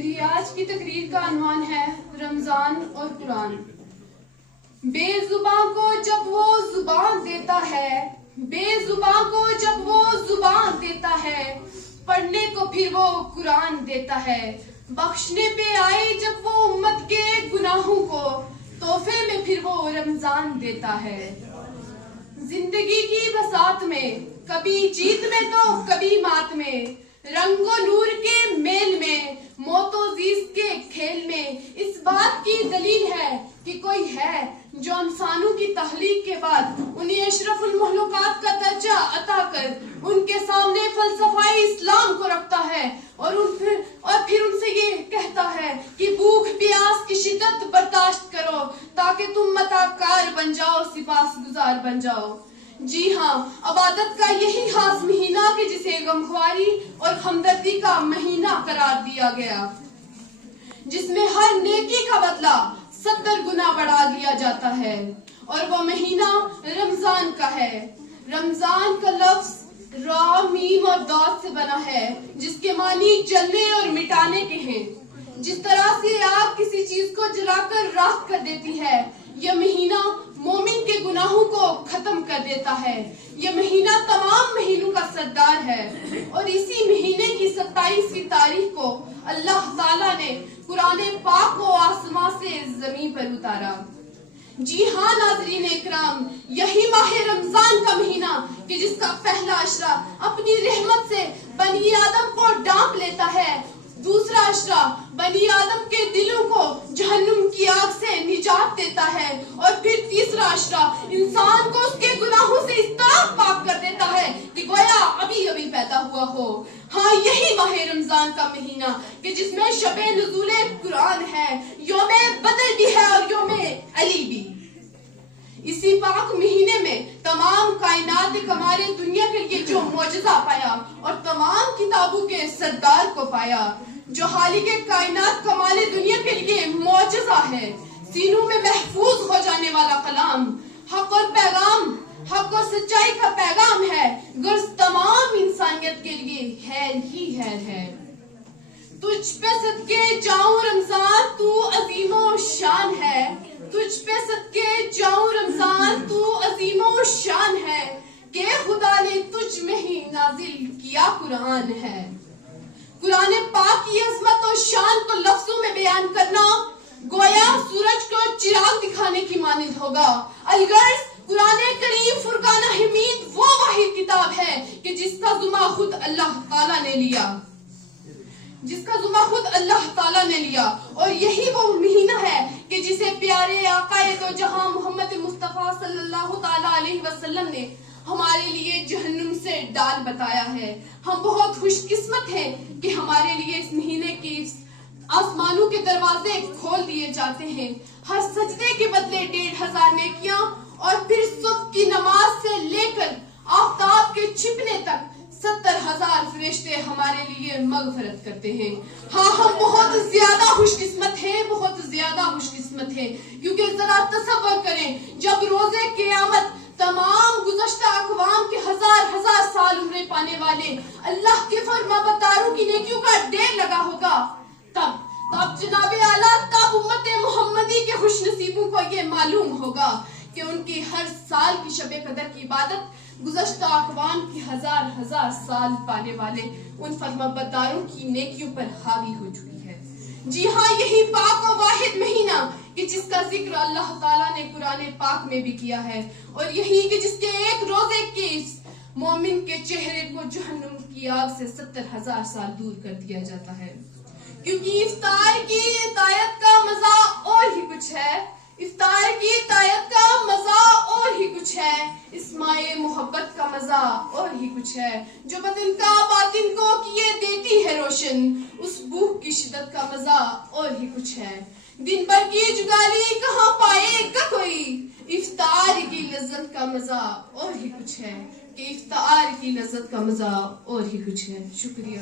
میری آج کی تقریر کا عنوان ہے رمضان اور قرآن۔ بے زباں کو جب وہ زبان دیتا ہے، بے زباں کو جب وہ زبان دیتا ہے، پڑھنے کو پھر وہ قرآن دیتا ہے۔ بخشنے پہ آئے جب وہ امت کے گناہوں کو، تحفے میں پھر وہ رمضان دیتا ہے۔ زندگی کی بساط میں کبھی جیت میں تو کبھی مات میں، رنگ و نور کے میل میں، موت و زیست کے کھیل میں، اس بات کی دلیل ہے کہ کوئی ہے جو انسانوں کی تخلیق کے بعد انہیں اشرف المخلوقات کا درجہ عطا کر ان کے سامنے فلسفہ اسلام کو رکھتا ہے اور پھر ان سے یہ کہتا ہے کہ بھوک پیاس کی شدت برداشت کرو تاکہ تم متاکار بن جاؤ، سپاس گزار بن جاؤ۔ جی ہاں، عبادت کا یہی خاص مہینہ کہ جسے غمخواری اور ہمدردی کا مہینہ قرار دیا گیا، جس میں ہر نیکی کا بدلہ 70 گنا بڑھا دیا جاتا ہے، اور وہ مہینہ رمضان کا ہے۔ رمضان کا لفظ را میم اور داد سے بنا ہے، جس کے معنی جلنے اور مٹانے کے ہیں۔ جس طرح سے آگ کسی چیز کو جلا کر راکھ کر دیتی ہے، یہ مہینہ مومن کے گناہوں کو ختم کر دیتا ہے۔ یہ مہینہ تمام مہینوں کا سردار ہے، اور اسی مہینے کی 27ویں تاریخ کو اللہ تعالیٰ نے قرآن پاک کو آسمان سے زمین پر اتارا۔ جی ہاں ناظرین اکرام، یہی ماہ رمضان کا مہینہ کہ جس کا پہلا عشرہ اپنی رحمت سے بنی آدم کو ڈانپ لیتا ہے، دوسرا عشرہ بنی آدم کے دلوں کو جہنم کی آگ سے نجات دیتا ہے، اور پھر تیسرا عشرہ انسان کو اس کے گناہوں سے اس طرح پاک کر دیتا ہے کہ گویا ابھی ابھی پیدا ہوا ہو۔ ہاں، یہی ماہ رمضان کا مہینہ کہ جس میں شب نزول قرآن ہے، یوم بدر بھی ہے اور یوم علی بھی۔ اسی پاک مہینے میں تمام کائنات کمال دنیا کے لیے جو معجزہ پایا اور تمام کتابوں کے سردار کو پایا، جو خالق کائنات کمال دنیا کے لیے معجزہ ہے، سینوں میں محفوظ ہو جانے والا کلام، حق اور پیغام، حق اور سچائی کا پیغام ہے، غرض تمام انسانیت کے لیے خیر ہی خیر ہے۔ تجھ پہ صدقے جاؤں رمضان تو عظیم و شان ہے، تجھ پہ صدقے جاؤں رمضان تو عظیم و شان ہے، کہ خدا نے تجھ میں ہی نازل کیا قرآن ہے۔ قرآن پاک کی عظمت اور شان کو لفظوں میں بیان کرنا گویا سورج کو چراغ دکھانے کی مانند ہوگا۔ الغرض قرآن کریم فرقان حمید وہ واحد کتاب ہے کہ جس کا ذمہ خود اللہ تعالیٰ نے لیا، اور یہی وہ مہینہ ہے کہ جسے پیارے آقا دو جہاں محمد مصطفیٰ صلی اللہ تعالیٰ علیہ وسلم نے ہمارے لیے جہنم سے ڈال بتایا ہے۔ ہم بہت خوش قسمت ہیں کہ ہمارے لیے اس مہینے کی آسمانوں کے دروازے کھول دیے جاتے ہیں۔ ہر سجدے کے بدلے 1500 نیکیاں، اور پھر صبح کی نماز سے لے کر آفتاب کے چھپنے تک 70,000 فرشتے ہمارے لیے مغفرت کرتے ہیں۔ ہاں، ہم بہت زیادہ خوش قسمت ہیں، بہت زیادہ خوش قسمت ہیں، کیونکہ ذرا تصور کریں، جب روز قیامت تمام گزشتہ اقوام کے 1000 سال عمریں پانے والے اللہ کے فرمانبرداروں کی نیکیوں کا ڈھیر لگا ہوگا، تب جناب اعلیٰ، تب امت محمدی کے خوش نصیبوں کو یہ معلوم ہوگا کہ ان کی ہر سال کی شب قدر کی عبادت گزشتہ اقوام کی 1000 سال پانے والے ان فرمانبرداروں کی نیکیوں پر حاوی ہو چکی ہے۔ جی ہاں، یہی پاک و واحد مہینہ کہ جس کا ذکر اللہ تعالیٰ نے قرآن پاک میں بھی کیا ہے، اور یہی کہ جس کے ایک روزے کے مومن کے چہرے کو جہنم کی آگ سے 70,000 سال دور کر دیا جاتا ہے۔ کیونکہ افطار کی اطاعت کا مزہ اور ہی کچھ ہے، افطار کی اطاعت کا مزہ اور ہی کچھ ہے، اس مائے محبت کا مزہ اور ہی کچھ ہے، جو بدن کا باطن کو کیے دیتی ہے روشن، اس بھوک کی شدت کا مزہ اور ہی کچھ ہے۔ دن بھر کی جگالی کہاں پائے گا کوئی، افطار کی لذت کا مزہ اور ہی کچھ ہے، کہ افطار کی لذت کا مزہ اور ہی کچھ ہے۔ شکریہ۔